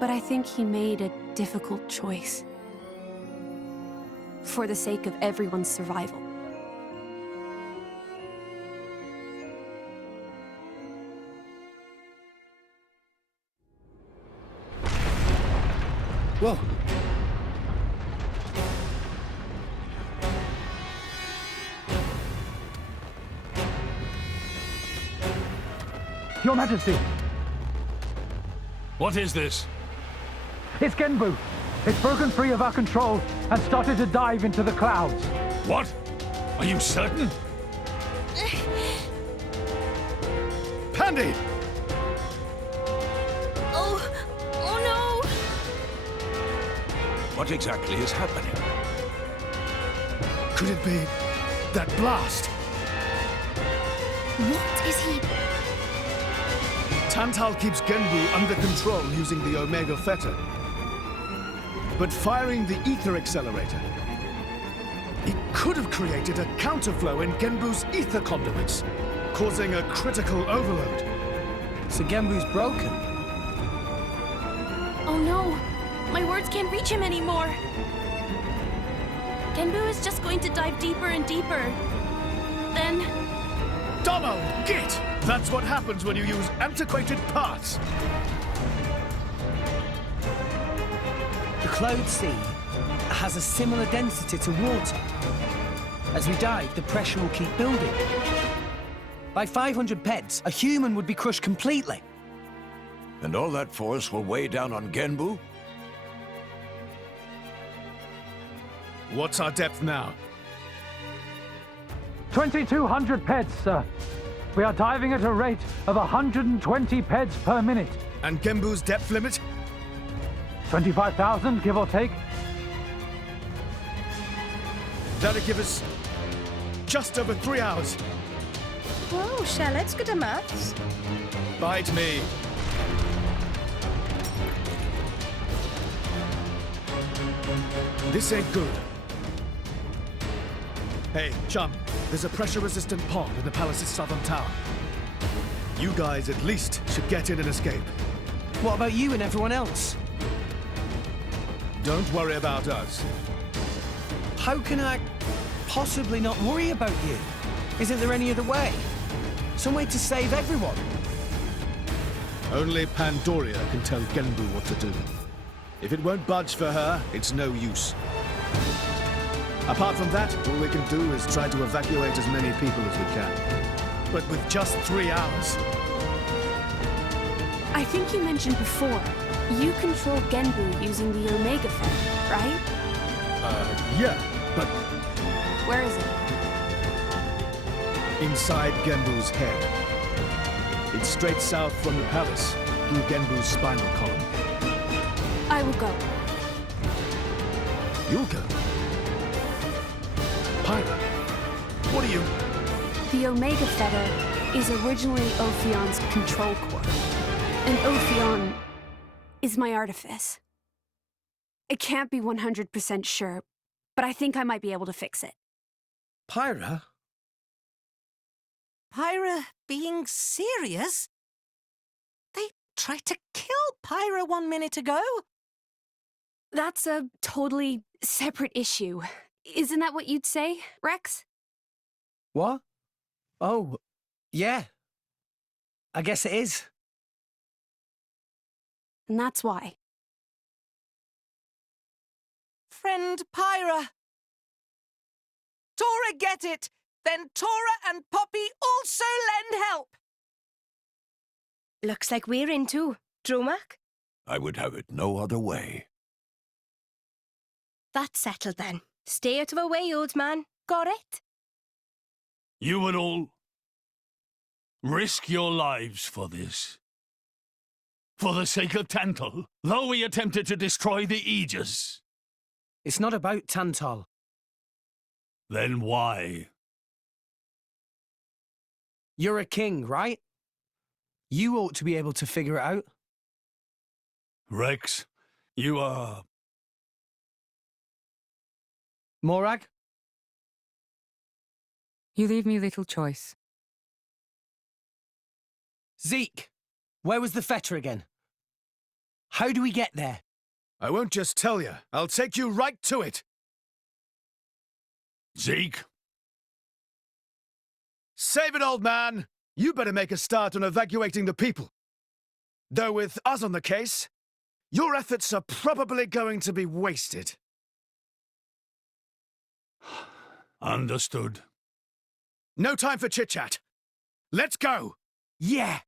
But I think he made a difficult choice. For the sake of everyone's survival. Whoa. Your Majesty! What is this? It's Genbu! It's broken free of our control and started to dive into the clouds. What? Are you certain? Pandy! Oh no! What exactly is happening? Could it be that blast? What is he? Tantal keeps Genbu under control using the Omega Fetter. But firing the ether accelerator, it could have created a counterflow in Genbu's ether conduits, causing a critical overload. So Genbu's broken? Oh no! My words can't reach him anymore! Genbu is just going to dive deeper and deeper. Then... Donald, git! That's what happens when you use antiquated parts. The Cloud Sea has a similar density to water. As we dive, the pressure will keep building. By 500 peds, a human would be crushed completely. And all that force will weigh down on Genbu? What's our depth now? 2,200 peds, sir. We are diving at a rate of 120 peds per minute. And Genbu's depth limit? 25,000, give or take. That'll give us just over 3 hours. Whoa, Shell, let's get a maths. Bite me. This ain't good. Hey, chum, there's a pressure-resistant pod in the palace's southern tower. You guys at least should get in and escape. What about you and everyone else? Don't worry about us. How can I possibly not worry about you? Isn't there any other way? Some way to save everyone? Only Pandoria can tell Genbu what to do. If it won't budge for her, it's no use. Apart from that, all we can do is try to evacuate as many people as we can. But with just 3 hours. I think you mentioned before, you control Genbu using the Omega Feather, right? Yeah, but Where is it? inside Genbu's head. It's straight south from the palace, through Genbu's spinal column. I will go. You'll go. Pyra, what are you? The Omega Feather is originally Ophion's control core. And Ophion is my artifice. I can't be 100% sure, but I think I might be able to fix it. Pyra? Pyra being serious? They tried to kill Pyra 1 minute ago. That's a totally separate issue. Isn't that what you'd say, Rex? What? Oh, yeah. I guess it is. And that's why. Friend Pyra. Tora get it! Then Tora and Poppy also lend help! Looks like we're in too. Dromak? I would have it no other way. That's settled then. Stay out of our way, old man. Got it? You would all risk your lives for this. For the sake of Tantal, though we attempted to destroy the Aegis. It's not about Tantal. Then why? You're a king, right? You ought to be able to figure it out. Rex, you are... Morag? You leave me little choice. Zeke, where was the fetter again? How do we get there? I won't just tell you. I'll take you right to it. Zeke? Save it, old man. You better make a start on evacuating the people. Though with us on the case, your efforts are probably going to be wasted. Understood. No time for chit-chat. Let's go! Yeah!